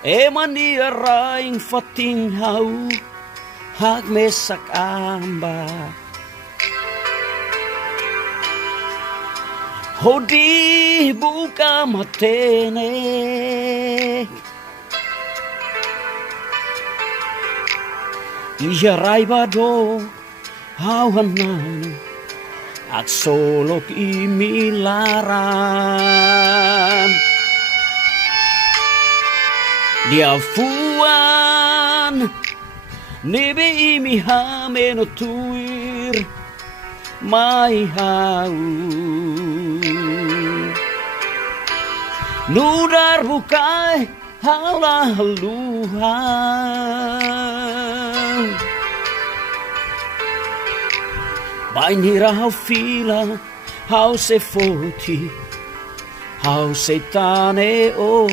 Mani raing fating hau hak mesak amba Hodi buka matene Iya raibado hawanan at solok imilaran Diafuan nebe imi hameno tuir mai hau Nudar bukai halaluhan Bain hira hau fila hau se foti hau se tane o